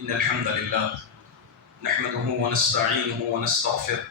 إن الحمد لله نحمده ونستعينه ونستغفره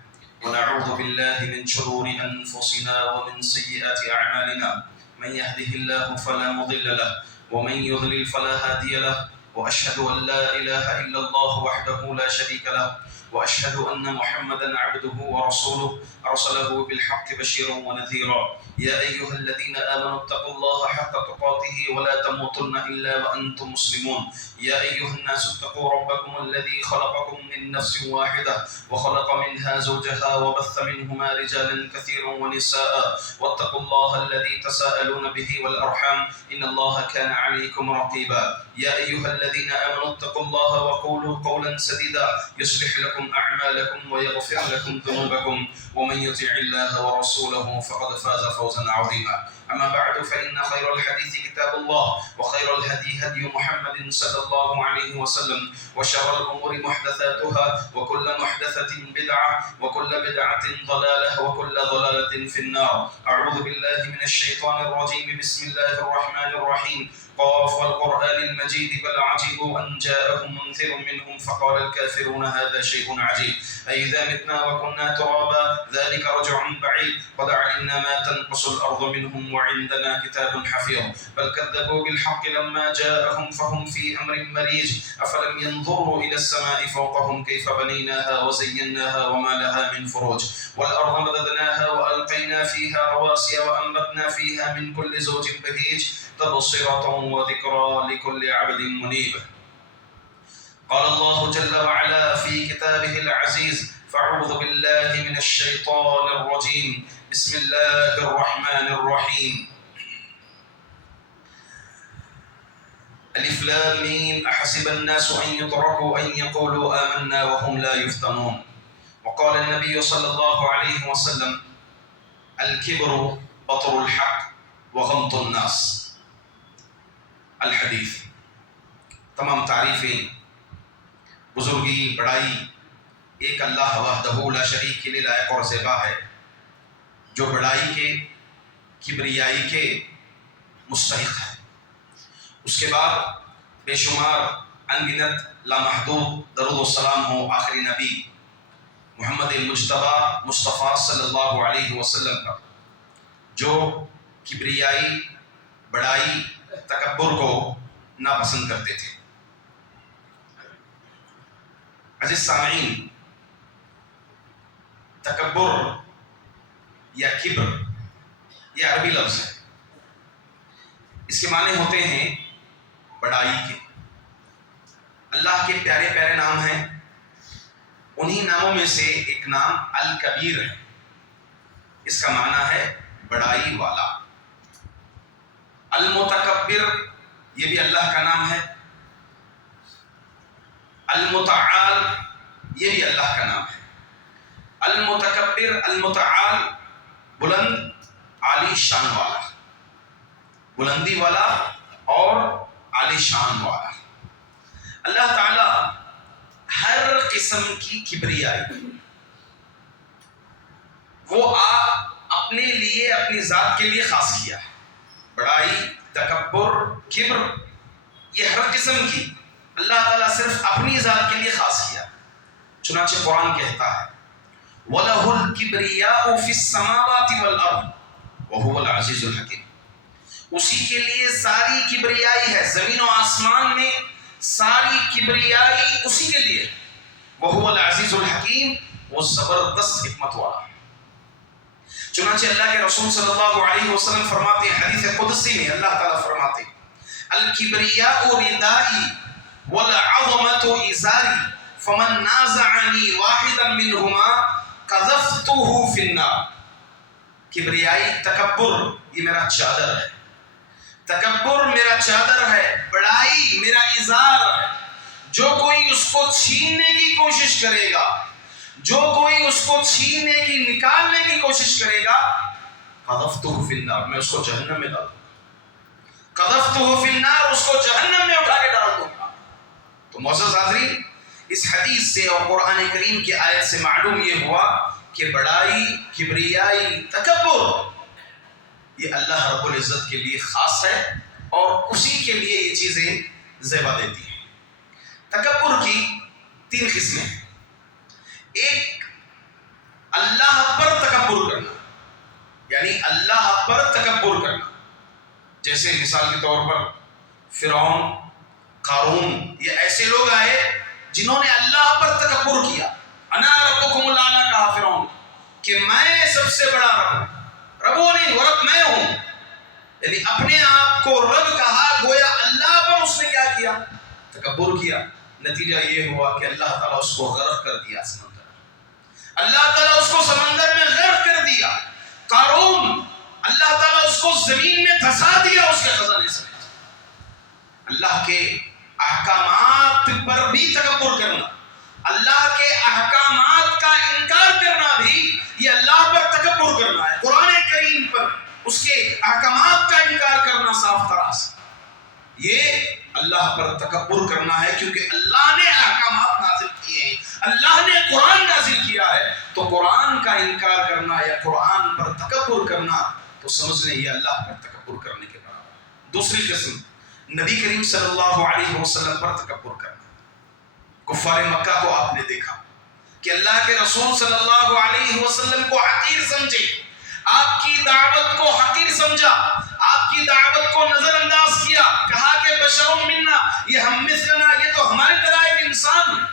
ونعوذ بالله من شرور أنفسنا ومن سيئات أعمالنا. من يهده الله فلا مضل له ومن يضلل فلا هادي له، وأشهد أن لا إله إلا الله وحده لا شريك له، وأشهد أن محمدا عبده ورسوله أرسله بالحق بشيرا ونذيرا. يا أيها الذين آمنوا اتقوا الله حق تقاته ولا تموتن إلا وأنتم مسلمون. يا أيها الناس اتقوا ربكم الذي خلقكم من نفس واحدة وخلق منها زوجها وبث منهما رجالا كثيرا ونساء، واتقوا الله الذي تساءلون به والأرحام إن الله كان عليكم رقيبا. يا أيها الذين آمنوا اتقوا الله وقولوا قولا سديدا يصلح لكم أعمالكم ويغفر لكم ذنوبكم، ومن يطع الله ورسوله فقد فاز فوزا عظيما. أما بعد، فإن خير الحديث كتاب الله، وخير الهدي هدي محمد صلى الله عليه وسلم، وشر الأمور محدثاتها، وكل محدثة بدعة، وكل بدعة ضلالة، وكل ضلالة في النار. أعوذ بالله من الشيطان الرجيم. بسم الله الرحمن الرحيم. قاف والقرآن المجيد بل عجبوا أن جاءهم منذر منهم فقال الكافرون هذا شيء عجيب. أئذا متنا وكنا ترابا ذلك رجع بعيد. قد علمنا ما تنقص الأرض منهم وعندنا كتاب حفيظ. بل كذبوا بالحق لما جاءهم فهم في أمر مريج. أفلم ينظروا إلى السماء فوقهم كيف بنيناها وزيناها وما لها من فروج. والأرض مددناها وألقينا فيها رواسي وأنبتنا فيها من كل زوج بهيج تبصرة وذكرى لكل عبد منيب. قال الله جل وعلا في كتابه العزيز: فأعوذ بالله من الشيطان الرجيم. بسم الله الرحمن الرحيم. ألف لام ميم. أحسب الناس أن يتركوا أن يقولوا آمنا وهم لا يفتنون. وقال النبي صلى الله عليه وسلم: الكبر بطر الحق وغمط الناس. الحدیث. تمام تعریفیں، بزرگی، بڑائی ایک اللہ وحدہ لا شریک کے لیے لائق اور زیبا ہے، جو بڑائی کے، کبریائی کے مستحق ہے. اس کے بعد بے شمار انگنت لامحدود درود و سلام ہو آخری نبی محمد المجتبی مصطفیٰ صلی اللہ علیہ وسلم کا، جو کبریائی، بڑائی، تکبر کو ناپسند کرتے تھے. عزیز سامعین، تکبر یا کبر یہ عربی لفظ ہے. اس کے معنی ہوتے ہیں بڑائی کے. اللہ کے پیارے پیارے نام ہیں، انہی ناموں میں سے ایک نام الکبیر ہے. اس کا معنی ہے بڑائی والا. المتکبر یہ بھی اللہ کا نام ہے. المتعال یہ بھی اللہ کا نام ہے. المتکبر، المتعال، بلند، عالی شان والا، بلندی والا اور عالی شان والا. اللہ تعالی ہر قسم کی کبریائی وہ اپنے لیے، اپنی ذات کے لیے خاص کیا ہے. بڑائی، تکبر، کبر، یہ ہر قسم کی اللہ تعالیٰ صرف اپنی ذات کے لیے خاص کیا. چنانچہ قرآن کہتا ہے: وَلَهُ الْكِبْرِيَاءُ فِي السَّمَاوَاتِ وَالْأَرْضِ وَهُوَ الْعَزِيزُ الْحَكِيمُ. اسی کے لیے ساری کبریائی ہے، زمین و آسمان میں ساری کبریائی اسی کے لیے. وَهُوَ الْعَزِيزُ الْحَكِيمُ، وہ زبردست حکمت والا. چنانچہ اللہ کے رسول صلی اللہ علیہ وسلم فرماتے ہیں، حدیث قدسی میں اللہ تعالیٰ فرماتے ہیں: الکبریاء ردائی والعظمت ازاری فمن نازعنی واحدا منہما قذفتہ فی النار. کبریائی، تکبر یہ میرا چادر ہے. تکبر میرا چادر ہے، بڑائی میرا ازار ہے. جو کوئی اس کو چھیننے کی کوشش کرے گا، جو کوئی اس کو چھیننے کی، نکالنے کی کوشش کرے گا، قذفتہ فی النار، میں اس کو جہنم میں ڈال دوں گا. قذفتہ فی النار، اس کو جہنم میں اٹھا کے ڈال دوں گا. تو معزز حاضرین، اس حدیث سے اور قرآن کریم کی آیت سے معلوم یہ ہوا کہ بڑائی، کبریائی، تکبر یہ اللہ رب العزت کے لیے خاص ہے اور اسی کے لیے یہ چیزیں زیبا دیتی ہیں. تکبر تین قسمیں ہیں. ایک اللہ پر تکبر کرنا، یعنی اللہ پر تکبر کرنا، جیسے مثال کے طور پر فرعون، قارون، یہ ایسے لوگ آئے جنہوں نے اللہ پر تکبر کیا. انا ربکم الاعلی کہا فرعون کہ میں سب سے بڑا رب ہوں، ربونی رب میں ہوں، یعنی اپنے آپ کو رب کہا، گویا اللہ پر اس نے کیا تکبر کیا. نتیجہ یہ ہوا کہ اللہ تعالیٰ اس کو غرق کر دیا سمندر، اللہ تعالیٰ اس کو سمندر میں غرق کر دیا. قارون اللہ تعالیٰ اس کو زمین میں دھسا دیا اس کے خزانے سمیت. اللہ کے احکامات پر بھی تکبر کرنا، اللہ کے احکامات کا انکار کرنا بھی یہ اللہ پر تکبر کرنا ہے. قرآن کریم پر اس کے احکامات کا انکار کرنا صاف طرح سے یہ اللہ پر تکبر کرنا ہے، کیونکہ اللہ نے احکامات نازل کیے ہیں، اللہ نے قرآن نازل کیا ہے. تو قرآن کا انکار کرنا یا قرآن پر تکبر کرنا تو سمجھ لیں یہ اللہ پر تکبر کرنے کے برابر. دوسری قسم نبی کریم صلی اللہ علیہ وسلم پر تکبر کرنا. کفار مکہ کو آپ نے دیکھا کہ اللہ کے رسول صلی اللہ علیہ وسلم کو حقیر سمجھے، آپ کی دعوت کو حقیر سمجھا، آپ کی دعوت کو نظر انداز کیا، کہا کہ بشر منا، یہ ہم مثلنا، یہ تو ہمارے طرح ایک انسان ہے،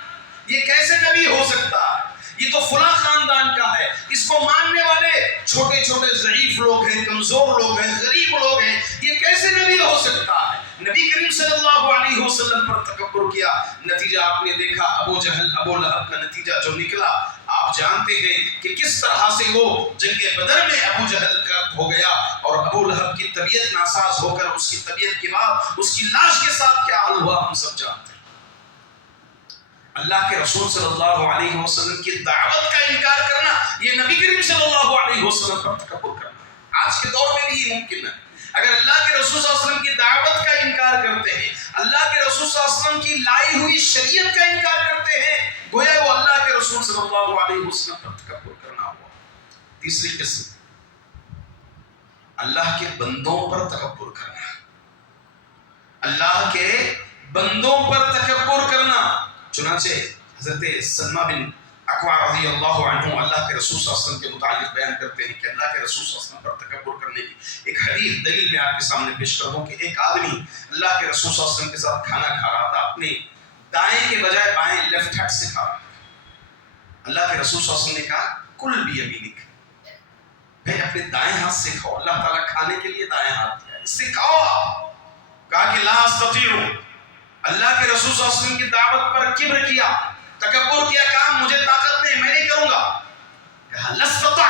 یہ کیسے نبی ہو سکتا ہے، یہ تو فلاں خاندان کا ہے. اس کو ماننے والے چھوٹے چھوٹے ضعیف لوگ ہیں، کمزور لوگ ہیں، غریب لوگ ہیں، یہ کیسے نبی ہو سکتا ہے. نبی کریم صلی اللہ علیہ وسلم پر تکبر کیا. نتیجہ آپ نے دیکھا ابو جہل، ابو لہب کا نتیجہ جو نکلا آپ جانتے ہیں کہ کس طرح سے وہ جنگ بدر میں ابو جہل کا ہو گیا اور ابو لہب کی طبیعت ناساز ہو کر اس کی طبیعت کے بعد اس کی لاش کے ساتھ کیا حال ہوا ہم سب جانتے ہیں. اللہ کے رسول صلی اللہ علیہ وسلم کی دعوت کا انکار کرنا یہ نبی کریم صلی اللہ علیہ وسلم پر تکبر کرنا ہے. آج کے دور میں بھی یہ ممکن ہے. اگر اللہ کے رسول صلی اللہ علیہ وسلم کی دعوت کا انکار کرتے ہیں، اللہ کے رسول صلی اللہ علیہ وسلم کی لائی ہوئی شریعت کا انکار کرتے ہیں، گویا وہ اللہ کے رسول صلی اللہ علیہ وسلم پر تکبر کرنا ہوا. تیسری قسم اللہ کے بندوں پر تکبر کرنا، اللہ کے بندوں پر تکبر کرنا. چنانچہ حضرت سلمہ بن اکوع رضی اللہ عنہ اللہ کے رسول صلی اللہ علیہ وسلم کے متعلق بیان کرتے ہیں کہ اللہ کے رسول صلی اللہ علیہ وسلم پر تکبر کرنے کی ایک حدیث دلیل میں آپ کے سامنے پیش کر دوں کہ ایک آدمی اللہ کے رسول صلی اللہ علیہ وسلم کے ساتھ کھانا کھا رہا تھا، اپنے دائیں کے بجائے بائیں لیفٹ ہینڈ سے کھا رہا تھا. اللہ کے رسول صلی اللہ علیہ وسلم نے کہا کل بیمینک، بھائی اپنے دائیں ہاتھ سے کھاؤ، اللہ تعالیٰ کھانے کے لیے دائیں ہاتھ دیا، اس سے کھاؤ. کہا کہ لا استطیع، اللہ کے رسول صلی اللہ علیہ وسلم کی دعوت پر کبر کیا، تکبر کیا، کہا مجھے طاقت نہیں، میں نہیں کروں گا. کہا لستطع،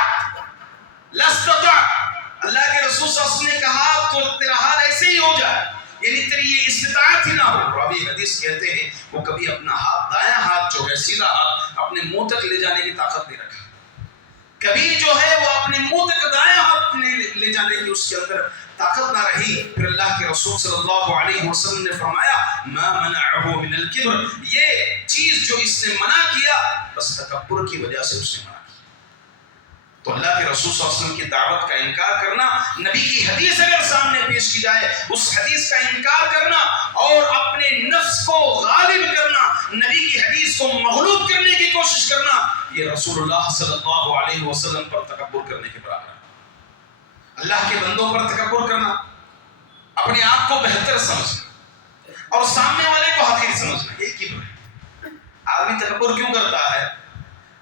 اللہ کے رسول صلی اللہ علیہ وسلم نے کہا تو تیرا حال ایسے ہی ہو جائے، یعنی تیری یہ استطاعت ہی نہ ہو. راوی حدیث کہتے ہیں وہ کبھی اپنا ہاتھ، دایاں ہاتھ جو ہے سیدھا ہاتھ اپنے منہ تک لے جانے کی طاقت نہیں رکھا، کبھی جو ہے وہ اپنے منہ تک دایاں ہاتھ لے جانے کی اس کے اندر طاقت نہ رہی. پھر اللہ کے رسول صلی اللہ علیہ وسلم نے فرمایا ما منعه من الكبر، یہ چیز جو اس نے منع کیا بس تکبر کی وجہ سے اس نے منع کیا. تو اللہ کے رسول صلی اللہ علیہ وسلم کی دعوت کا انکار کرنا، نبی کی حدیث اگر سامنے پیش کی جائے اس حدیث کا انکار کرنا اور اپنے نفس کو غالب کرنا، نبی کی حدیث کو مغلوب کرنے کی کوشش کرنا، یہ رسول اللہ صلی اللہ علیہ وسلم پر تکبر کرنے کے برابر ہے. اللہ کے بندوں پر تکبر کرنا، اپنے آپ کو بہتر سمجھنا اور سامنے والے کو حقیر سمجھنا، یہ کبر ہے. آدمی تکبر کیوں کرتا ہے؟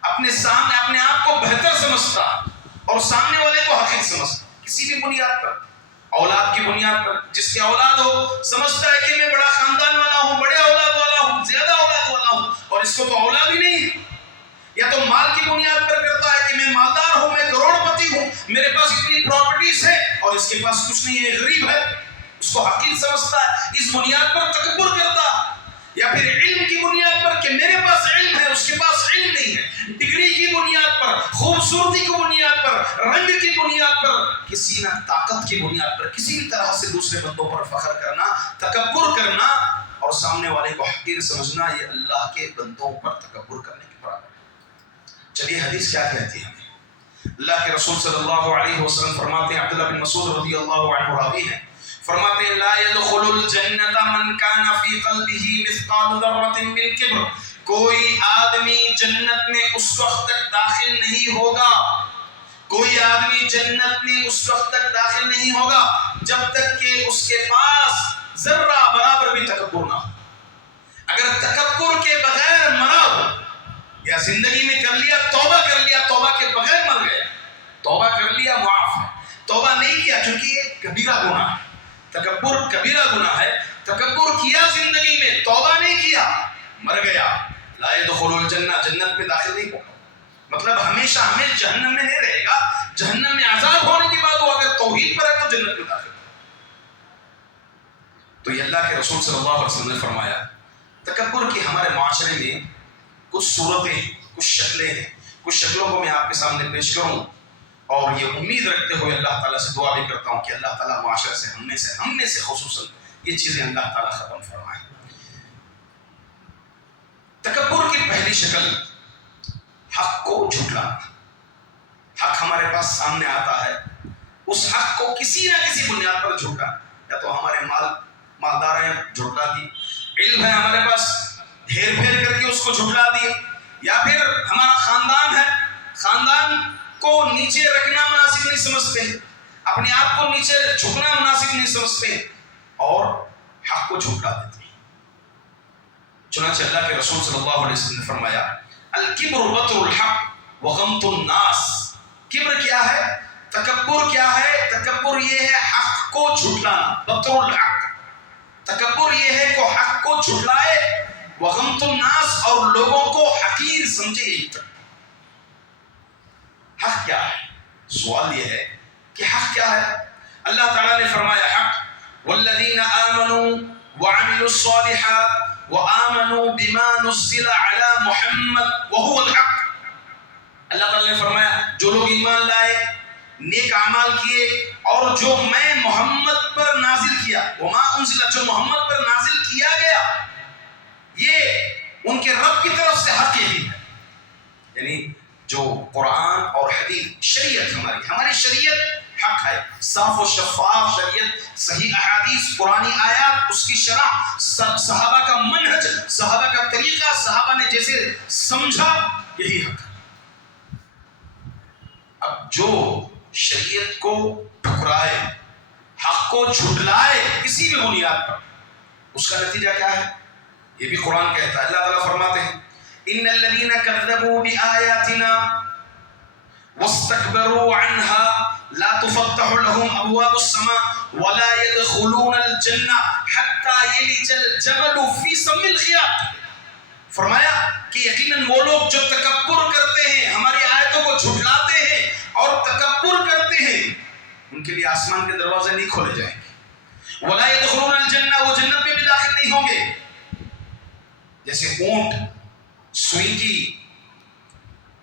اپنے سامنے اپنے آپ کو بہتر سمجھتا اور سامنے والے کو حقیر سمجھتا، کسی بھی بنیاد پر، اولاد کی بنیاد پر. جس کی اولاد ہو سمجھتا ہے کہ میں بڑا خاندان والا ہوں، بڑے اولاد والا ہوں، زیادہ اولاد والا ہوں، اور اس کو تو اولاد ہی نہیں ہے. یا تو مال کی بنیاد پر کرتا ہے کہ میں مالدار ہوں، میں کروڑ پتی ہوں، میرے پاس اتنی پراپرٹیز ہے اور اس کے پاس کچھ نہیں ہے، غریب ہے، اس کو حقیر سمجھتا ہے، اس بنیاد پر تکبر کرتا. یا پھر علم کی بنیاد پر کہ میرے پاس علم ہے اس کے پاس علم نہیں ہے، ڈگری کی بنیاد پر، خوبصورتی کی بنیاد پر، رنگ کی بنیاد پر، کسی نہ طاقت کی بنیاد پر کسی بھی طرح سے دوسرے بندوں پر فخر کرنا، تکبر کرنا اور سامنے والے کو حقیر سمجھنا، یہ اللہ کے بندوں پر تکبر کرنے کے برابر ہے. چلیے حدیث کیا کہتی ہے؟ اللہ کے رسول صلی اللہ علیہ وسلم فرماتے ہیں، عبداللہ بن مسعود رضی اللہ عنہ راوی ہیں، فرماتے ہیں لا يدخل الجنة من كان في قلبه مثقال ذرة من كبر، کوئی آدمی جنت میں اس وقت تک داخل نہیں ہوگا، کوئی آدمی جنت میں اس وقت تک داخل نہیں ہوگا جب تک کہ اس کے پاس ذرہ برابر بھی تکبر نہ ہو۔ اگر تکبر کے بغیر مرا ہو یا زندگی میں کر لیا توبہ کے بغیر مر گیا، توبہ کر لیا معاف ہے، توبہ نہیں کیا چونکہ یہ کبیرہ گناہ ہے، تکبر کبیرہ گناہ ہے، تکبر کیا زندگی میں، توبہ نہیں کیا، مر گیا، لا يدخل الجنہ، جنت میں داخل نہیں ہوگا، مطلب ہمیشہ جہنم میں نہیں رہے گا، جہنم میں عذاب ہونے کے بعد وہ اگر توحید پر ہے تو جنت میں داخل ہوگا۔ تو یہ اللہ کے رسول صلی اللہ علیہ وسلم نے فرمایا تکبر کی ہمارے معاشرے میں کچھ صورتیں، کچھ شکلیں ہیں، کچھ شکلوں کو میں آپ کے سامنے پیش کروں اور یہ امید رکھتے ہوئے اللہ تعالیٰ سے دعا بھی کرتا ہوں کہ اللہ تعالیٰ معاشرے سے ہم میں سے خصوصاً یہ چیزیں اللہ تعالیٰ ختم فرمائے۔ تکبر کی پہلی شکل حق کو جھٹلانا۔ حق ہمارے پاس سامنے آتا ہے، اس حق کو کسی نہ کسی بنیاد پر جھٹلانا، یا تو ہمارے مالدار ہیں جھٹلا دی، علم ہے ہمارے پاس ہیر پھیر کر کے اس کو جھٹلا دیا، یا پھر ہمارا خاندان ہے، خاندان کو نیچے رکھنا مناسب نہیں سمجھتے ہیں، اپنے آپ کو نیچے جھکنا مناسب نہیں سمجھتے ہیں اور حق کو جھٹلا دیتے ہیں۔ چنانچہ اللہ کے رسول صلی اللہ علیہ وسلم نے فرمایا الکبر بطر الحق وغمط الناس۔ کبر کیا ہے؟ تکبر کیا ہے؟ تکبر یہ ہے حق کو جھٹلانا، بطر الحق، تکبر یہ ہے کہ حق کو جھٹلائے، وغمط الناس اور لوگوں کو حقیر سمجھے۔ حق کیا ہے؟ سوال یہ ہے کہ حق کیا ہے؟ اللہ تعالیٰ نے فرمایا حق والذین آمنوا وعملوا الصالحات وآمنوا بما نزل على محمد وهو الحق۔ اللہ تعالیٰ نے فرمایا جو لوگ ایمان لائے، نیک اعمال کیے اور جو میں محمد پر نازل کیا، وما انزل، جو محمد پر نازل کیا گیا، یہ ان کے رب کی طرف سے حق یہی ہے۔ یعنی جو قرآن اور حدیث، شریعت ہماری شریعت حق ہے، صاف و شفاف شریعت، صحیح احادیث، قرآنی آیات، اس کی شرح، صحابہ کا منہج، صحابہ کا طریقہ، صحابہ نے جیسے سمجھا، یہی حق ہے۔ اب جو شریعت کو ٹھکرائے، حق کو جھٹلائے کسی بھی بنیاد پر، اس کا نتیجہ کیا ہے؟ یہ بھی قرآن کہتا ہے، اللہ تعالیٰ فرماتے ہیں ان الذين كذبوا بآياتنا واستكبروا عنها لا تفتح لهم ابواب السماء ولا يدخلون الجنة حتى يلج الجمل في سم الخياط۔ فرمایا کہ یقیناً وہ لوگ جو تکبر کرتے ہیں، ہماری آیتوں کو جھٹلاتے ہیں اور تکبر کرتے ہیں، ان کے لیے آسمان کے دروازے نہیں کھولے جائیں گے، ولا يدخلون الجنة، وہ جنت میں بھی داخل نہیں ہوں گے۔ جیسے اونٹ سوئی کی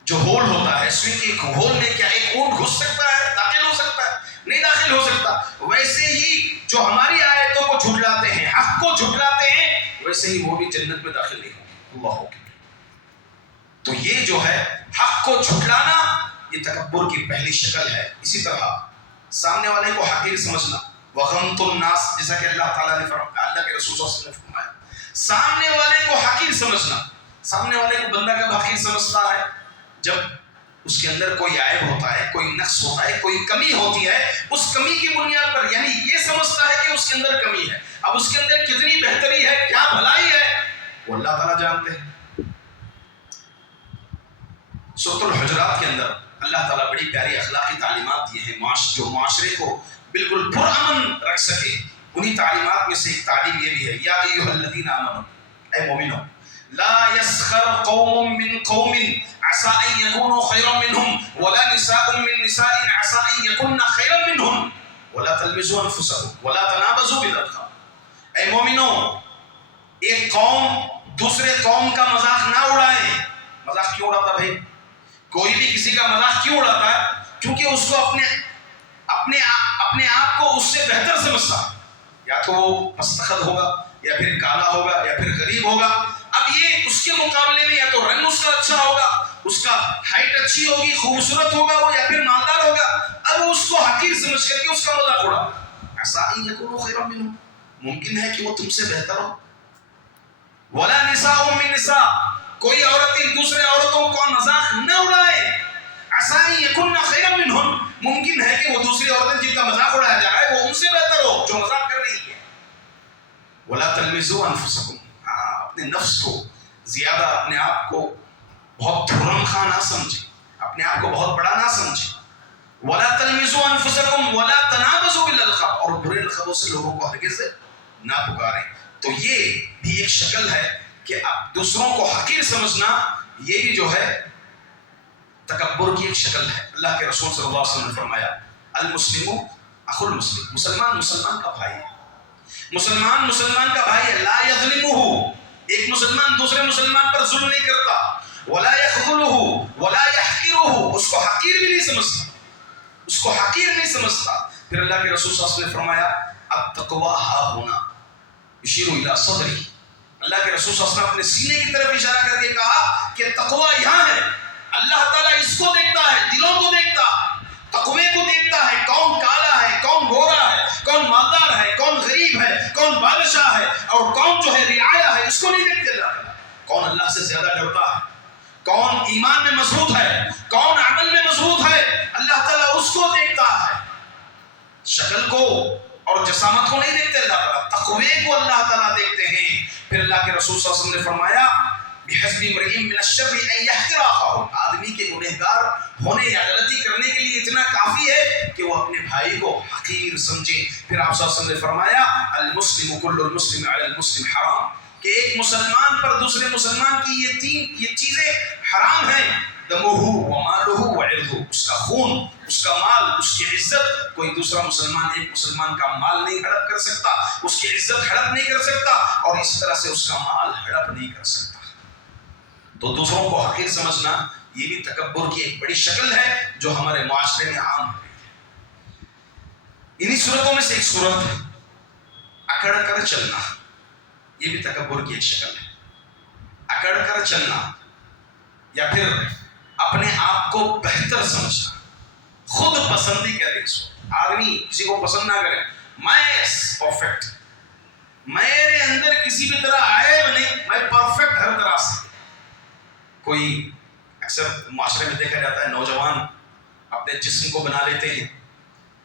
جو ہول ہوتا ہے، سوئی کے ایک ہول میں کیا ایک اونٹ گھس سکتا ہے، داخل ہو سکتا ہے؟ نہیں داخل ہو سکتا۔ ویسے ہی جو ہماری آیتوں کو جھٹلاتے ہیں، حق کو جھٹلاتے ہیں، ویسے ہی وہ بھی جنت میں داخل نہیں ہوں گے۔ اللہ اکبر۔ تو یہ جو ہے حق کو جھٹلانا، یہ تکبر کی پہلی شکل ہے۔ اسی طرح سامنے والے کو حقیر سمجھنا، وغمط الناس، جیسا کہ اللہ تعالیٰ نے فرمایا، اللہ کے رسول صلی اللہ علیہ وسلم نے فرمایا سامنے والے کو حقیر سمجھنا۔ سامنے والے کو بندہ کب حقیر سمجھتا ہے؟ جب اس کے اندر کوئی عیب ہوتا ہے، کوئی نقص ہوتا ہے، کوئی کمی ہوتی ہے، اس کمی کی بنیاد پر، یعنی یہ سمجھتا ہے کہ اس کے اندر کمی ہے، اب اس کے اندر کتنی بہتری ہے، کیا بھلائی ہے، وہ اللہ تعالیٰ جانتے ہیں۔ سورۃ الحجرات کے اندر اللہ تعالیٰ بڑی پیاری اخلاقی تعلیمات دی ہیں جو معاشرے کو بالکل پرامن رکھ سکے۔ انہی تعلیمات میں سے ایک تعلیم یہ بھی ہے، یا ایھا الذین آمنوا، اے مومنو، لا يسخر قوم من قوم عسى ان يكونوا خيرا منهم ولا نساء من نساء عسى ان يكن خيرا منهم ولا تلمزوا انفسكم ولا تنابزوا بالالقاب۔ اے مومنو، ایک قوم دوسرے قوم کا مذاق نہ اڑائے۔ مذاق کیوں اڑاتا بھائی؟ کوئی بھی کسی کا مذاق کیوں اڑاتا ہے؟ کیونکہ اس کو اپنے آپ کو اس سے بہتر سمجھتا، یا تو وہ مستخد ہوگا، یا پھر کالا ہوگا، یا پھر غریب ہوگا۔ اب یہ اس کے مقابلے میں یا تو رنگ اس کا اچھا ہوگا، اس کا ہائٹ اچھی ہوگی، خوبصورت ہوگا وہ، یا پھر مالدار ہوگا، اب اس کو حقیر سمجھ کر کے اس کا مذاق اڑا۔ عسى ان يكونوا خيرا منهم، ممکن ہے کہ وہ تم سے بہتر ہو۔ ولا نساء من نساء، کوئی عورت دوسرے عورتوں کو مذاق نہ اڑائے. عسى يكن خيرا منهن، ممکن ہے کہ وہ دوسری عورتیں جن کا مذاق اڑایا جا رہا ہے وہ ان سے بہتر ہو جو مذاق کر رہی ہے. ولا تلمزوا انفسکم، اپنے نفس کو زیادہ، اپنے آپ کو بہت تھرم خواہ نہ سمجھے، اپنے آپ کو بہت بڑا نہ سمجھے. ولا تلمزوا انفسکم ولا تنابزوا بالالقاب، اور برے لقبوں سے لوگوں کو ہرگز نہ پکاریں. تو یہ بھی ایک شکل ہے کہ اب دوسروں کو حقیر سمجھنا، یہ بھی جو ہے تکبر کی ایک شکل ہے. اللہ کے رسول صلی اللہ علیہ وسلم نے فرمایا المسلم اخو المسلم، مسلمان مسلمان کا بھائی ہے، مسلمان مسلمان کا بھائی ہے. لا یظلمہ، ایک مسلمان دوسرے مسلمان پر ظلم نہیں کرتا. ولا یخذلہ ولا یحقرہ، اس کو حقیر بھی نہیں سمجھتا، اس کو حقیر نہیں سمجھتا. پھر اللہ کے رسول صلی اللہ علیہ وسلم نے فرمایا التقوی ہا ہونا یشیر الی صدری، اللہ کے رسول صلی اللہ علیہ وسلم اپنے سینے کی طرف اشارہ کر کے کہا کہ تقوی یہاں ہے. اللہ تعالیٰ اس کو دیکھتا ہے، دلوں کو دیکھتا ہے، تقوی کو دیکھتا ہے. کون کالا ہے، کون گورا ہے، کون مالدار ہے، کون غریب ہے، کون بادشاہ ہے، اور کون جو ہے رعایا ہے، اس کو نہیں دیکھتے اللہ تعالیٰ. کون اللہ سے زیادہ ڈرتا ہے، کون ایمان میں مضبوط ہے، کون عمل میں مضبوط ہے، اللہ تعالیٰ اس کو دیکھتا ہے. شکل کو اور جسامت کو نہیں دیکھتے اللہ تعالیٰ، تقوی کو اللہ تعالیٰ دیکھتے ہیں. پھر اللہ کے رسول صلی اللہ علیہ وسلم نے فرمایا بحسب امرئ من الشر ان يحقر اخاه، آدمی کے گنہگار ہونے یا غلطی کرنے کے لیے اتنا کافی ہے کہ وہ اپنے بھائی کو حقیر سمجھے. پھر آپ صلی اللہ علیہ وسلم نے فرمایا المسلم كل المسلم على المسلم حرام، کہ ایک مسلمان پر دوسرے مسلمان کی یہ چیزیں حرام ہیں. دمہ ومالہ وعرضہ، اس کا خون، اس کا مال، اس کی عزت. کوئی دوسرا مسلمان ایک مسلمان کا مال نہیں ہڑپ کر سکتا، اس کی عزت ہڑپ نہیں کر سکتا، اور اس طرح سے اس کا مال ہڑپ نہیں کر سکتا. تو دوسروں کو حقیر سمجھنا یہ بھی تکبر کی ایک بڑی شکل ہے جو ہمارے معاشرے میں عام ہے. انہی صورتوں میں سے ایک صورت اکڑ کر چلنا، یہ بھی تکبر کی ایک شکل ہے. اکڑ کر چلنا یا پھر اپنے آپ کو بہتر سمجھنا، خود پسندی کہتے ہیں اس کو. آدمی کسی کو پسند نہ کرے، میں پرفیکٹ، میرے اندر کسی بھی طرح عیب نہیں، میں پرفیکٹ ہر طرح سے. کوئی اکثر معاشرے میں دیکھا جاتا ہے نوجوان اپنے جسم کو بنا لیتے ہیں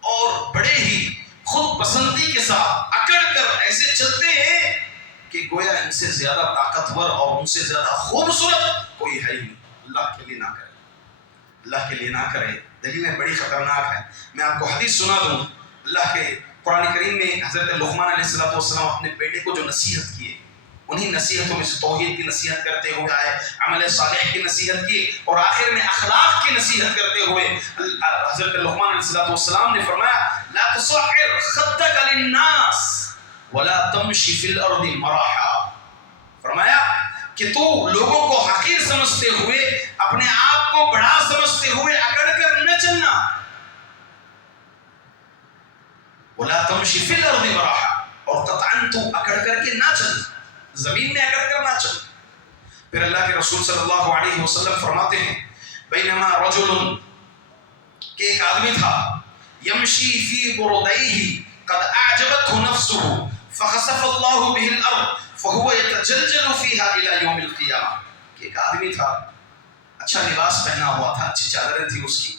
اور بڑے ہی خود پسندی کے ساتھ اکڑ کر ایسے چلتے ہیں کہ گویا ان سے زیادہ طاقتور اور ان سے زیادہ خوبصورت کوئی ہے ہی نہیں. اللہ کے لیے نہ کرے، اللہ کے لیے نہ کرے. دلیلیں بڑی خطرناک ہیں. میں آپ کو حدیث سنا دوں. اللہ کے قرآن کریم میں حضرت لقمان علیہ السلام اپنے بیٹے کو جو نصیحت کیے، انہی نصیحتوں میں سے توحید کی نصیحت کرتے ہوئے آئے، عمل صالح کی نصیحت کی، اور آخر میں اخلاق کی نصیحت کرتے ہوئے حضرت لقمان علیہ السلام نے فرمایا لا تصعر خدك للناس ولا تمشي في الارض مرحا. فرمایا کہ تو لوگوں کو حقیر سمجھتے ہوئے، اپنے آپ کو بڑا سمجھتے ہوئے اکڑ کر نہ چلنا. ولا تمشي في الارض مرحا، اور قطعاً تو اکڑ کر کے نہ چلنا، زمین میں اکڑ کر نہ چلنا. پھر اللہ کے رسول صلی اللہ علیہ وسلم فرماتے ہیں بینما رجل، کہ ایک آدمی تھا، یمشی فی بردیہ قد اعجبته نفسه فخسف اللہ به الارض فهو يتجلجل فيها الى يوم القیامہ. کہ ایک آدمی تھا، اچھا لباس پہنا ہوا تھا، اچھی چادریں تھی اس کی،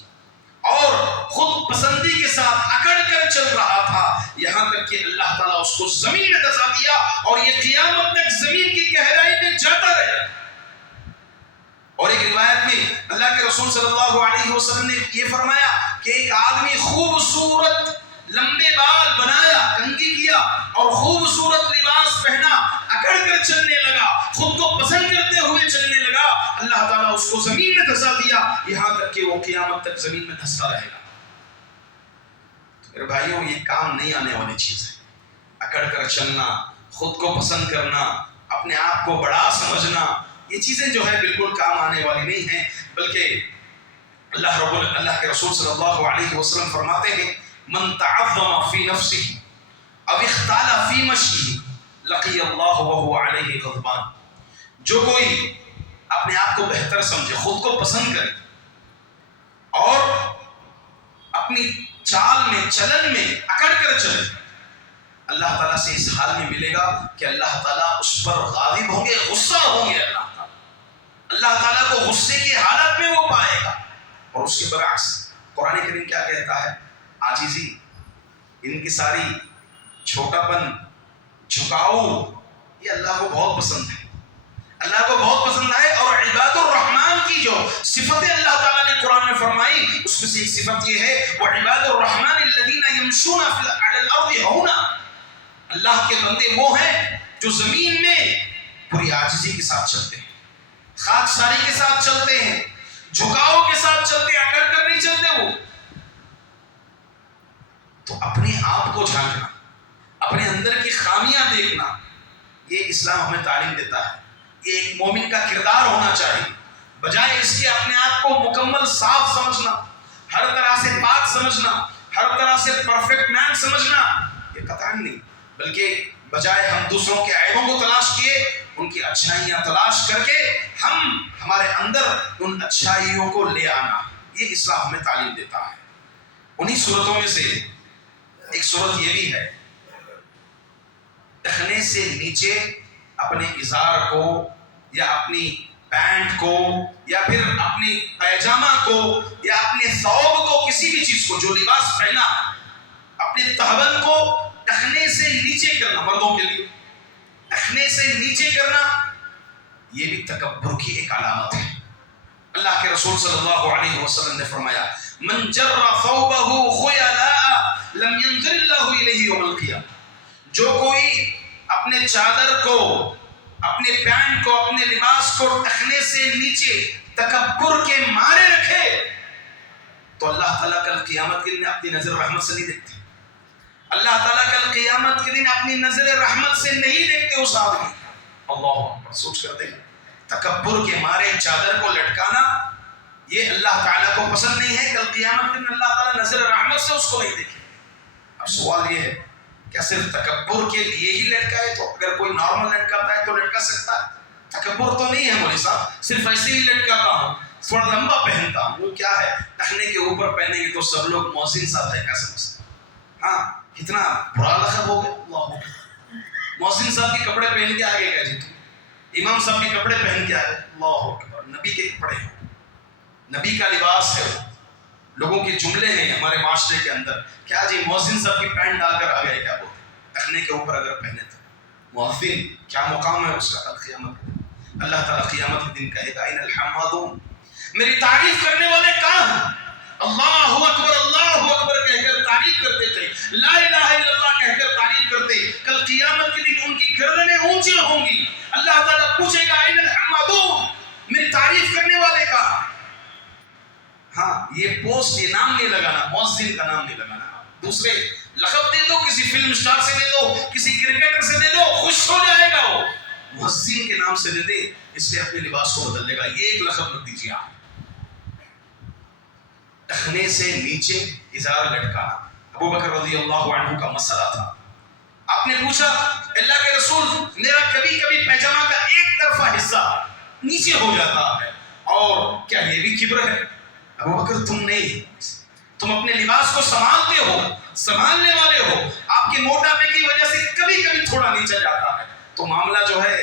اور خود پسندی کے ساتھ اکڑ کر چل رہا تھا، یہاں تک کہ اللہ تعالیٰ اس کو زمین میں دھسا دیا اور یہ قیامت تک زمین کی گہرائی میں جاتا رہے. اور ایک روایت میں اللہ کے رسول صلی اللہ علیہ وسلم نے یہ فرمایا کہ ایک آدمی خوبصورت لمبے بال بنایا، کنگھی کیا، اور خوبصورت لباس پہنا، اکڑ کر چلنے لگا، خود کو پسند کرتے ہوئے چلنے لگا، اللہ تعالیٰ اس کو زمین میں دھسا دیا، یہاں تک کہ وہ قیامت تک زمین میں دھستا رہے گا. میرے بھائیوں، یہ کام نہیں آنے والی چیز ہے. اکڑ کر چلنا، خود کو پسند کرنا، اپنے آپ کو بڑا سمجھنا، یہ چیزیں جو ہے بالکل کام آنے والی نہیں ہیں. بلکہ اللہ کے رسول صلی اللہ علیہ وسلم فرماتے ہیں من تعظم فی نفسه او اختال فی مشیه لقی اللہ وهو علیہ غضبان. جو کوئی اپنے آپ کو بہتر سمجھے، خود کو پسند کرے، اور اپنی چال میں، چلن میں اکڑ کر چلے، اللہ تعالیٰ سے اس حال میں ملے گا کہ اللہ تعالیٰ اس پر غاضب ہوں گے، غصہ ہوں گے اللہ تعالیٰ. اور اس کے برعکس قرآن کریم کیا کہتا ہے؟ عاجزی، ان کی ساری چھوٹا پن، جھکاؤ، یہ اللہ کو بہت پسند ہے، اللہ کو بہت پسند ہے۔ اور عباد الرحمن کی جو صفتیں اللہ تعالیٰ نے قرآن میں فرمائی اس میں سے ایک صفت یہ ہے وَعِبَادُ الرَّحْمَنِ الَّذِينَ يَمْشُونَ عَلَى الْأَرْضِ هَوْنًا، اللہ کے بندے وہ ہیں جو زمین میں پوری عاجزی کے ساتھ چلتے ہیں، خاکساری کے ساتھ چلتے ہیں، جھکاؤ کے ساتھ چلتے ہیں، اکڑ کر نہیں چلتے وہ۔ تو اپنے آپ کو جھانکنا، اپنے اندر کی خامیاں دیکھنا، یہ اسلام ہمیں تعلیم دیتا ہے۔ یہ ایک مومن کا کردار ہونا چاہیے، بجائے اس کے اپنے آپ کو مکمل صاف سمجھنا، ہر طرح سے پاک سمجھنا، ہر طرح سے پرفیکٹ مین سمجھنا، یہ قطعاً نہیں، بلکہ بجائے ہم دوسروں کے عیبوں کو تلاش کیے ان کی اچھائیاں تلاش کر کے ہم ہمارے اندر ان اچھائیوں کو لے آنا، یہ اسلام ہمیں تعلیم دیتا ہے۔ انہی صورتوں میں سے ایک صورت یہ بھی ہے، ٹخنے سے نیچے اپنے ازار کو یا اپنی پینٹ کو یا پھر اپنی پیجامہ کو یا اپنے ثوب کو، کسی بھی چیز کو جو لباس پہنا، اپنے تہبند کو ٹخنے سے نیچے کرنا، مردوں کے لیے ٹخنے سے نیچے کرنا، یہ بھی تکبر کی ایک علامت ہے۔ اللہ کے رسول صلی اللہ علیہ وسلم نے فرمایا من جر ثوبہ خیلاء لم ينظر اللہ الیہ یوم القیامہ، جو کوئی اپنے چادر کو، اپنے پینٹ کو، اپنے لباس کو ٹخنے سے نیچے تکبر کے مارے رکھے تو اللہ تعالیٰ کل قیامت کے دن اپنی نظر رحمت سے نہیں دیکھتے، اللہ تعالیٰ کل قیامت کے دن اپنی نظر رحمت سے نہیں دیکھتے اس آدمی۔ اللہ اکبر، سوچ کر دیکھیں، تکبر کے مارے چادر کو لٹکانا یہ اللہ تعالیٰ کو پسند نہیں ہے، کل قیامت کے دن اللہ تعالیٰ نظر رحمت سے اس کو نہیں دیکھے۔ اب سوال یہ ہے کیا صرف تکبر کے لیے ہی لٹکائے؟ تو اگر کوئی نارمل لٹکاتا ہے تو لٹکا سکتا ہے، تکبر تو نہیں ہے مولوی صاحب، صرف ایسے ہی لٹکاتا ہوں، تھوڑا لمبا پہنتا ہوں، وہ کیا ہے ٹخنے کے اوپر پہنیں گے تو سب لوگ محسن صاحب ہے کیا سمجھتے ہیں؟ ہاں، کتنا برا لقب ہو گیا، اللہ اکبر، محسن صاحب کے کپڑے پہن کے آگے گئے جی، امام صاحب کے کپڑے پہن کے آئے، اللہ اکبر، نبی کے کپڑے ہیں، نبی کا لباس ہے، لوگوں کے جملے ہیں ہمارے معاشرے کے اندر، کیا جی محسن صاحب کی پینٹ ڈال کر آ گئے، کیا بولتے ہیں ٹخنے کے اوپر اگر پہنے تو محسن کیا مقام ہے اس کا قیامت؟ اللہ تعالیٰ قیامت کے دن کہے گا ان الحمدون، میری تعریف کرنے والے کہاں ہیں؟ اللہ اکبر کہہ کر تعریف کرتے تھے، لا الہ الا اللہ کہہ کر تعریف کرتے، کل قیامت کے دن ان کی گردنیں اونچی ہوں گی، اللہ تعالیٰ پوچھے گا ان الحمدون، میری تعریف کرنے والے کہاں؟ ہاں، یہ پوسٹ، یہ نام نہیں لگانا، مؤذن کا نام نہیں لگانا، دوسرے لقب دے دو، کسی فلم سٹار سے دے دو، کسی کرکٹر سے دے دو، خوش ہو جائے گا وہ، مؤذن کے نام سے دے دے، اس لیے اپنے لباس کو بدل لے گا، یہ ایک لقب مت دیجیے آپ۔ ٹخنے سے نیچے ازار لٹکانا ابو بکر رضی اللہ عنہ کا مسئلہ تھا، آپ نے پوچھا اللہ کے رسول میرا کبھی کبھی پیجامہ کا ایک طرفہ حصہ نیچے ہو جاتا ہے، اور کیا یہ بھی کبر ہے؟ ابو بکر تم نہیں، تم اپنے لباس کو سنبھالتے ہو، سنبھالنے والے ہو، آپ کے موٹاپے کی وجہ سے کبھی کبھی تھوڑا نیچے جاتا ہے، تو معاملہ جو ہے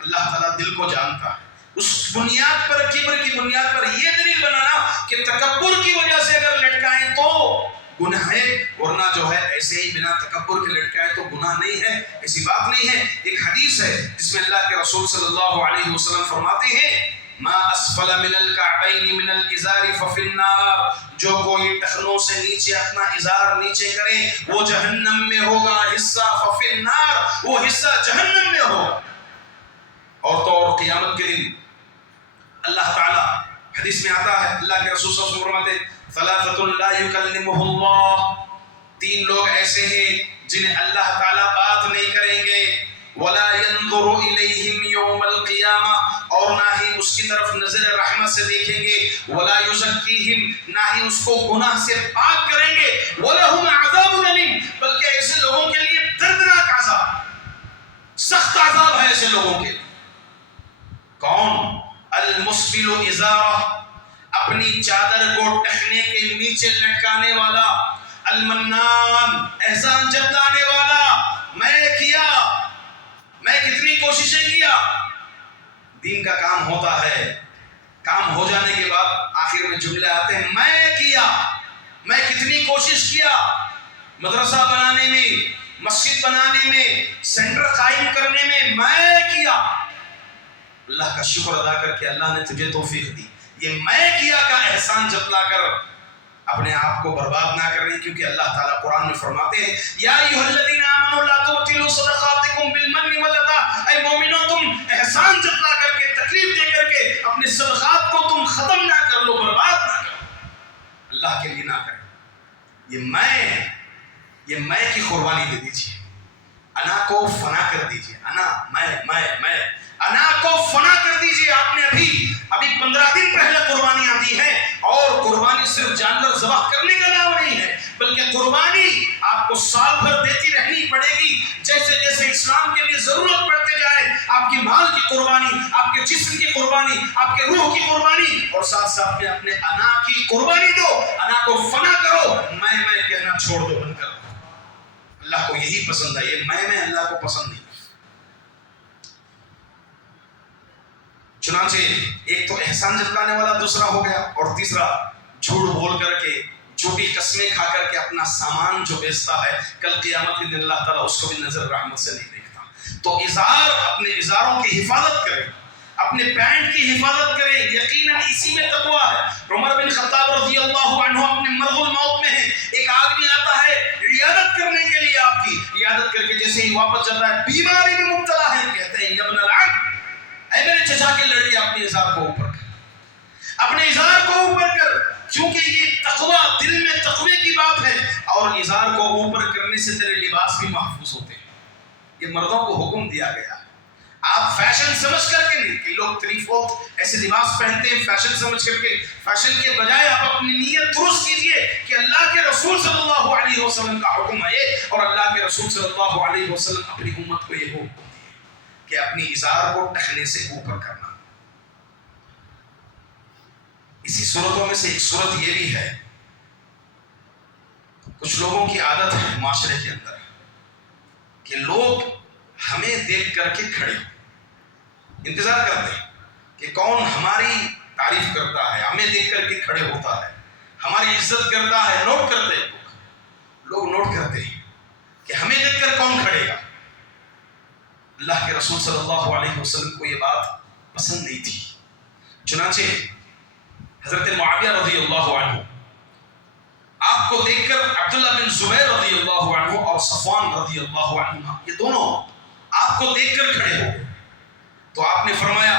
اللہ تعالیٰ دل کو جانتا ہے، اس بنیاد پر، کبر کی بنیاد پر یہ دلیل بنانا کہ تکبر کی وجہ سے اگر لٹکائیں تو گناہ ہے، ورنہ جو ہے ایسے ہی بنا تکبر کے لٹکائے تو گناہ نہیں ہے، ایسی بات نہیں ہے۔ ایک حدیث ہے جس میں اللہ کے رسول صلی اللہ علیہ وسلم فرماتے ہیں ما اسفل من الكعبین من الازار ففی النار، جو کوئی ٹخنوں سے نیچے اپنا ازار نیچے کرے وہ جہنم میں ہوگا، حصہ ففی النار، وہ حصہ جہنم میں ہوگا۔ اور تو اور قیامت کے دن اللہ تعالیٰ، حدیث میں آتا ہے اللہ کے رسول صلی اللہ علیہ وسلم فرماتے ثلاثۃ لا یکلمهم اللہ، تین لوگ ایسے ہیں جنہیں اللہ تعالیٰ بات نہیں کریں گے، ولا ينظر الیہم یوم القیامہ، اور نہ ہی اس کی طرف نظر رحمت سے دیکھیں گے، ولا یزکیہم، نہ ہی اس کو گناہ سے پاک کریں گے، ولہم عذاب علیم، بلکہ ایسے لوگوں کے لیے دردناک عذاب، سخت عذاب ہے ایسے لوگوں کے لیے۔ کون؟ المسبل ازارہ، اپنی چادر کو ٹخنے کے نیچے لٹکانے والا، المنان، احسان جتلانے والا، میں نے کیا، میں کتنی کوششیں کیا، دین کا کام ہوتا ہے کام ہو جانے کے بعد آخر میں جملے آتے ہیں میں کیا، میں کتنی کوشش کیا مدرسہ بنانے میں، مسجد بنانے میں، سینٹر قائم کرنے میں کیا۔ اللہ کا شکر ادا کر کے اللہ نے تجھے توفیق دی۔ یہ میں کیا کا احسان جتلا کر اپنے آپ کو برباد نہ کریں، کیونکہ اللہ تعالیٰ قرآن میں فرماتے ہیں یا ایھا الذین آمنوا لا تبطلوا صدقاتکم بالمن والاذی، اے مومنو تم احسان جتلا کر کے، تکلیف دے کر کے اپنے صدقات کو تم ختم نہ کر لو، برباد نہ کرو، اللہ کے لیے نہ کریں۔ یہ میں کی قربانی دے دیجیے، انا کو فنا کر دیجیے، میں انا کو فنا کر دیجیے۔ آپ نے ابھی 15 دن پہلے قربانیاں دی ہیں، اور قربانی صرف جانور ذبح کرنے کا نام نہیں ہے، بلکہ قربانی آپ کو سال بھر دیتی رہنی پڑے گی۔ جیسے جیسے اسلام کے لیے ضرورت پڑتے جائے، آپ کی مال کی قربانی، آپ کے جسم کی قربانی، آپ کے روح کی قربانی، اور ساتھ ساتھ میں اپنے انا کی قربانی دو، انا کو فنا کرو، میں کہنا چھوڑ دو، بند کر دو۔ اللہ کو یہی پسند ہے، یہ میں اللہ کو پسند نہیں۔ چنانچہ ایک تو احسان جتلانے والا دوسرا ہو گیا، اور تیسرا جھوٹ بول کر کے، جھوٹی قسمیں کھا کر کے اپنا سامان جو بیچتا ہے، کل قیامت کے دن اللہ تعالیٰ اس کو بھی نظر رحمت سے نہیں دیکھتا۔ تو ازار، اپنے ازاروں کی حفاظت کریں، اپنے پینٹ کی حفاظت کریں، یقیناً اسی میں تقویٰ ہے۔ عمر بن خطاب رضی اللہ عنہ اپنے مرض الموت میں ہیں، ایک آدمی آتا ہے عیادت کرنے کے لیے، آپ کی عیادت کر کے جیسے ہی واپس جاتا ہے بیماری میں مبتلا ہے، کہتے ہیں یا ابن العم، اے میرے چچا کے لڑکے اپنے ازار کو اوپر کر، اپنے ازار کو اوپر کر، کیونکہ یہ تقویٰ، دل میں تقوی کی بات ہے، اور ازار کو اوپر کرنے سے تیرے لباس بھی محفوظ ہوتے ہیں۔ یہ مردوں کو حکم دیا گیا، آپ فیشن سمجھ کر کے نہیں، کہ لوگ 3/4 ایسے لباس پہنتے ہیں فیشن سمجھ کر کے، فیشن کے بجائے آپ اپنی نیت درست کیجئے کہ اللہ کے رسول صلی اللہ علیہ وسلم کا حکم ہے، اور اللہ کے رسول صلی اللہ علیہ وسلم اپنی امت کو یہ حکم دیے کہ اپنی ازار کو ٹخنے سے اوپر کرنا۔ اسی صورتوں میں سے ایک صورت یہ بھی ہے، کچھ لوگوں کی عادت ہے معاشرے کے اندر کہ لوگ ہمیں دیکھ کر کے کھڑے انتظار کرتے ہیں کہ کون ہماری تعریف کرتا ہے، ہمیں دیکھ کر کے کھڑے ہوتا ہے، ہماری عزت کرتا ہے، نوٹ کرتے ہیں لوگ نوٹ کرتے ہیں کہ ہمیں دیکھ کر کون کھڑے گا۔ اللہ کے رسول صلی اللہ علیہ وسلم کو یہ بات پسند نہیں تھی، چنانچہ حضرت معاویہ رضی اللہ عنہ آپ کو دیکھ کر عبداللہ بن زبیر رضی اللہ عنہ اور صفوان رضی اللہ عنہ، یہ دونوں آپ کو دیکھ کر کھڑے ہو، تو آپ نے فرمایا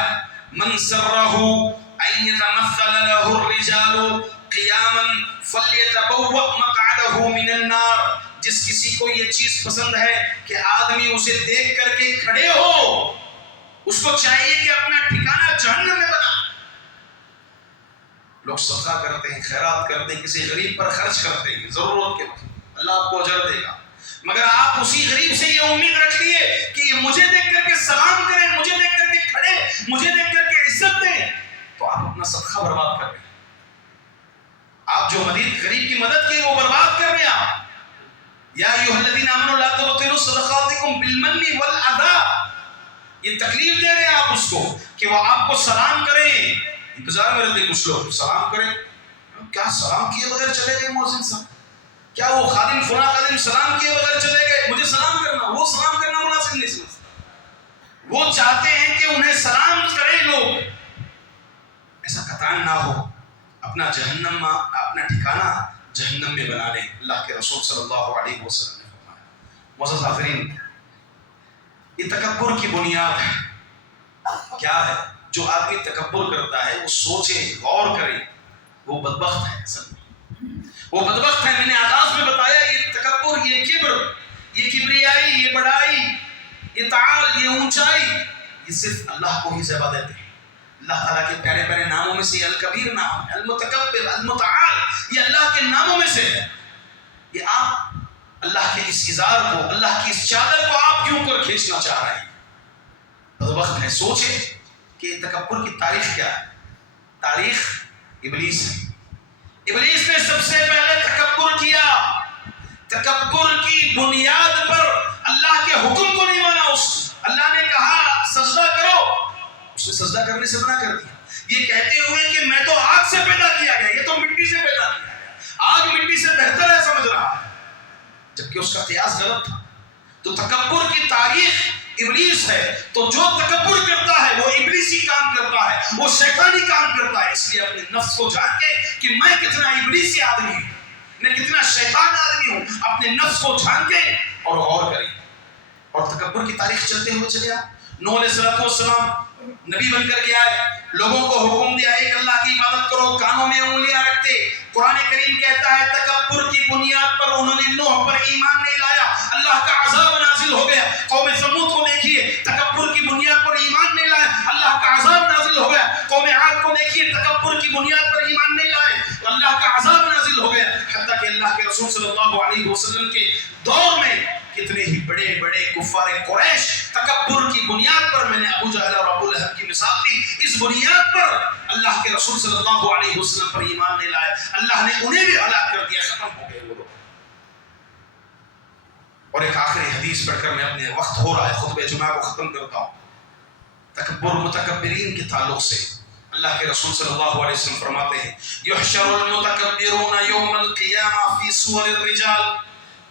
من سرہ ان یتمثل له الرجال قیاما فلیتبوأ مقعدہ من النار، جس کسی کو یہ چیز پسند ہے کہ آدمی اسے دیکھ کر کے کھڑے ہو، اس کو چاہیے کہ اپنا ٹھکانہ جہنم میں بنا۔ لوگ صدقہ کرتے ہیں، خیرات کرتے ہیں، کسی غریب پر خرچ کرتے ہیں ضرورت کے وقت، اللہ آپ کو اجر دے گا، مگر آپ اسی غریب سے یہ امید رکھ لیے کہ یہ مجھے دیکھ کر کے سلام کریں، مجھے دیکھ کر کے کھڑے، مجھے دیکھ کر کے عزت دیں، تو آپ اپنا صدقہ برباد کر رہے ہیں۔ آپ جو مدید غریب کی مدد کی وہ برباد کر رہے ہیں۔ آپ یا ایھا الذین آمنوا لا تبطلوا صدقاتکم بالمن والاذی، یہ تکلیف دے رہے ہیں آپ اس کو کہ وہ آپ کو سلام کریں، انتظار میں رہتے کچھ لوگ سلام کریں، کیا سلام کیے بغیر چلے گئے مؤذن صاحب، کیا وہ خادم فلاں خادم سلام کیے بغیر چلے گئے، مجھے سلام کرنا، وہ سلام کرنا مناسب نہیں سمجھتے، وہ چاہتے ہیں کہ انہیں سلام کریں لوگ۔ ایسا قطعاً نہ ہو، اپنا جہنم، اپنا ٹھکانہ جہنم میں بنا لیں، اللہ کے رسول صلی اللہ علیہ وسلم نے فرمایا۔ معزز حاضرین، یہ تکبر کی بنیاد کیا ہے؟ جو آدمی تکبر کرتا ہے وہ سوچے، غور کرے، وہ بدبخت ہے، اصل میں وہ بدبخت ہے۔ میں نے آغاز میں بتایا یہ تکبر، یہ کبر، یہ کبریائی، یہ بڑائی، یہ تعال، یہ اونچائی، یہ صرف اللہ کو ہی زیبا دیتے ہیں۔ اللہ تعالیٰ کے پیارے پیارے ناموں میں سے الکبیر نام ہے، المتکبر، المتعال، یہ اللہ کے ناموں میں سے ہے۔ یہ آپ اللہ کے اس ازار کو، اللہ کی اس چادر کو آپ کیوں کر کھینچنا چاہ رہے ہیں؟ بدبخت ہے۔ سوچیں کہ تکبر کی تاریخ کیا ہے؟ تاریخ ابلیس ہے۔ ابلیس نے سب سے پہلے تکبر کیا، تکبر کی بنیاد پر اللہ کے حکم کو نہیں مانا۔ اللہ نے کہا سجدہ کرو، اس اس نے سجدہ کرنے سے منع کر دیا، یہ کہتے ہوئے کہ میں تو آگ سے پیدا کیا گیا، یہ تو مٹی سے پیدا کیا گیا، آگ مٹی سے بہتر ہے سمجھ رہا ہے، جبکہ اس کا قیاس غلط تھا۔ تو تکبر کی تاریخ ابلیس ہے، تو جو تکبر کرتا ہے وہ ابلیسی کام کرتا ہے، وہ شیطانی کام کرتا ہے۔ اس لیے اپنے نفس کو جان کے کہ میں کتنا ابلیسی آدمی ہوں، میں کتنا شیطان آدمی ہوں، اپنے نفس کو جان کے اور غور کریں۔ اور تکبر کی تاریخ چلتے ہوئے چلے آئے۔ نوح علیہ السلام نبی بن کر کے آئے، لوگوں کو حکم دیا ایک اللہ کی عبادت کرو، کانوں میں انگلیاں رکھتے۔ قرآن کریم کہتا ہے تکبر کی بنیاد پر انہوں نے نوح پر ایمان نہیں لایا، اللہ کا عذاب نازل ہو گیا۔ قوم سمود کو دیکھیے، تکبر کی بنیاد پر ایمان نہیں لائے، اللہ کا عذاب نازل ہو گیا۔ قوم عاد کو دیکھیے، تکبر کی بنیاد پر ایمان نہیں لائے، اللہ کا عذاب نازل ہو گیا۔ حتیٰ کہ اللہ کے رسول صلی اللہ علیہ وسلم کے دور میں کتنے ہی بڑے بڑے کفار قریش تکبر کی بنیاد پر، میں نے ابو جہل اور ابو لہب کی مثال دی، اس بنیاد پر اللہ کے رسول صلی اللہ علیہ وسلم پر ایمان نہیں لائے، اللہ نے انہیں بھی ہلاک کر دیا، ختم ہو گئے وہ لوگ۔ اور ایک آخری حدیث پڑھ کر میں اپنے وقت ہو رہا ہے خطبہ جمعہ کو ختم کرتا ہوں۔ تکبر متکبرین کے تعلق سے اللہ کے رسول صلی اللہ علیہ وسلم فرماتے ہیں یحشر المتکبرون یوم القیامہ فی صور الرجال،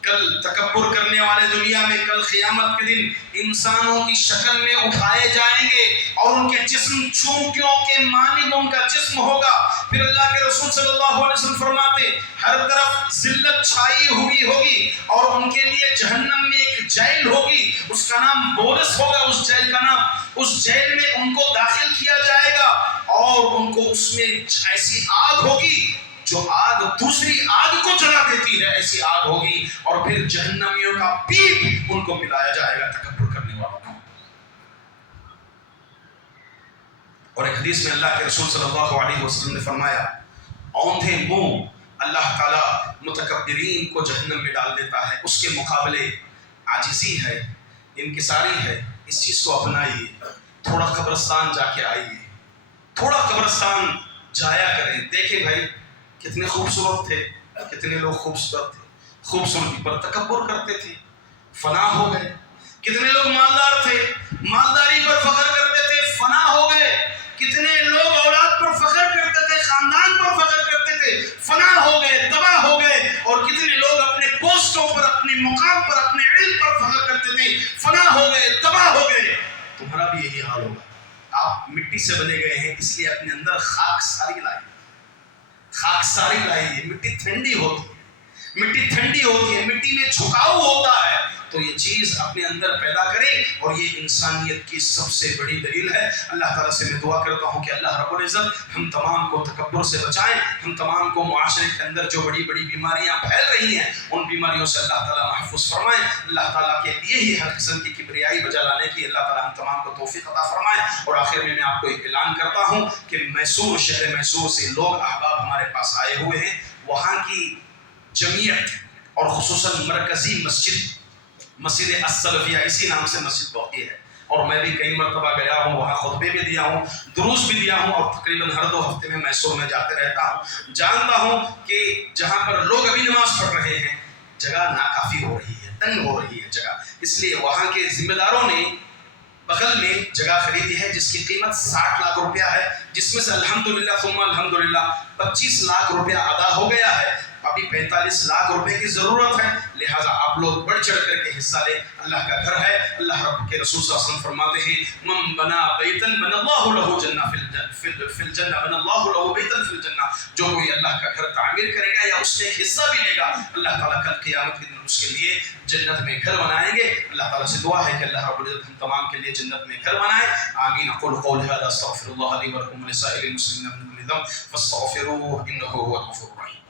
کل تکبر کرنے والے دنیا میں کل قیامت کے دن انسانوں کی شکل میں اٹھائے جائیں گے، اور ان کے جسم چونکیوں کے مانند ان کا جسم ہوگا۔ پھر اللہ کے رسول صلی اللہ علیہ وسلم فرماتے ہر طرف ذلت چھائی ہوئی ہوگی، اور ان کے لیے جہنم میں ایک جیل ہوگی، اس کا نام بولس ہوگا، اس جیل کا نام، اس جیل میں ان کو داخل کیا جائے گا، اور ان کو اس میں ایسی آگ ہوگی جو آگ دوسری آگ کو جلا دیتی ہے، ایسی آگ ہوگی، اور پھر جہنمیوں کا پیپ ان کو پلایا جائے گا، تکبر کرنے والوں کو۔ اور ایک حدیث میں اللہ کے رسول صلی اللہ علیہ وسلم نے فرمایا اوندھے منہ اللہ تعالیٰ متکبرین کو جہنم میں ڈال دیتا ہے، اس کے مقابلے عاجزی ہے، انکساری ہے۔ اس چیز کو اپنائیے، تھوڑا قبرستان جا کے آئیے، تھوڑا قبرستان جایا کریں، دیکھیں بھائی کتنے خوبصورت تھے، کتنے لوگ خوبصورت تھے، خوبصورتی پر تکبر کرتے تھے، فنا ہو گئے۔ کتنے لوگ مالدار تھے، مالداری پر فخر کرتے تھے، فنا ہو گئے۔ کتنے لوگ اولاد پر فخر کرتے تھے، خاندان پر فخر کرتے تھے، فنا ہو گئے، تباہ ہو گئے۔ اور کتنے لوگ اپنے پوسٹوں پر، اپنے مقام پر، اپنے علم پر فخر کرتے تھے، فنا ہو گئے، تباہ ہو گئے۔ تمہارا بھی یہی حال ہوگا۔ آپ مٹی سے بنے گئے ہیں، اس لیے اپنے اندر خاک ساری لائیں، خاک ساری لائیے۔ مٹی ٹھنڈی ہوتی ہے، مٹی ٹھنڈی ہوتی ہے، مٹی میں جھکاؤ ہوتا ہے، تو یہ چیز اپنے اندر پیدا کریں، اور یہ انسانیت کی سب سے بڑی دلیل ہے۔ اللہ تعالیٰ سے میں دعا کرتا ہوں کہ اللہ رب العزت ہم تمام کو تکبر سے بچائیں، ہم تمام کو معاشرے کے اندر جو بڑی بڑی بیماریاں پھیل رہی ہیں ان بیماریوں سے اللہ تعالیٰ محفوظ فرمائیں۔ اللہ تعالیٰ کے لیے ہی ہر قسم کی کبریائی بجا لانے کی اللہ تعالیٰ ہم تمام کو توفیق عطا فرمائیں۔ اور آخر میں آپ کو ایک اعلان کرتا ہوں کہ میسور، شہر میسور سے لوگ احباب ہمارے پاس آئے ہوئے ہیں، وہاں کی جمعیت اور خصوصاً مرکزی مسجد السلفیہ، اسی نام سے مسجد واقع ہے، اور میں بھی کئی مرتبہ گیا ہوں، وہاں خطبے بھی دیا ہوں، دروس بھی دیا ہوں، اور تقریباً ہر 2 ہفتے میں میسور میں جاتے رہتا ہوں۔ جانتا ہوں کہ جہاں پر لوگ ابھی نماز پڑھ رہے ہیں جگہ ناکافی ہو رہی ہے، تنگ ہو رہی ہے جگہ، اس لیے وہاں کے ذمہ داروں نے بغل میں جگہ خریدی ہے جس کی قیمت 60 لاکھ روپیہ ہے، جس میں سے الحمدللہ ثم الحمدللہ 25 لاکھ روپیہ ادا ہو گیا ہے، ابھی 45 لاکھ روپے کی ضرورت ہے۔ لہٰذا آپ لوگ بڑھ چڑھ کر کے حصہ لیں، اللہ کا گھر ہے۔ اللہ رب کے رسول صلی اللہ علیہ وسلم فرماتے ہیں من بنا بیتا بنا اللہ له جنہ فی الجنہ، بنا اللہ له بیتا فی الجنہ، جو کوئی اللہ کا گھر تعمیر کرے گا یا اس میں ایک حصہ بھی لے گا، اللہ تعالیٰ کل قیامت کے دن اس کے لیے جنت میں گھر بنائیں گے۔ اللہ تعالیٰ سے دعا ہے کہ اللہ رب العزت ہم تمام کے لیے جنت میں گھر بنائے، آمین۔ اقول قولی ھذا استغفر اللہ لی ولکم ولسائر المسلمین من کل ذنب فاستغفروہ انہ هو الغفور الرحیم۔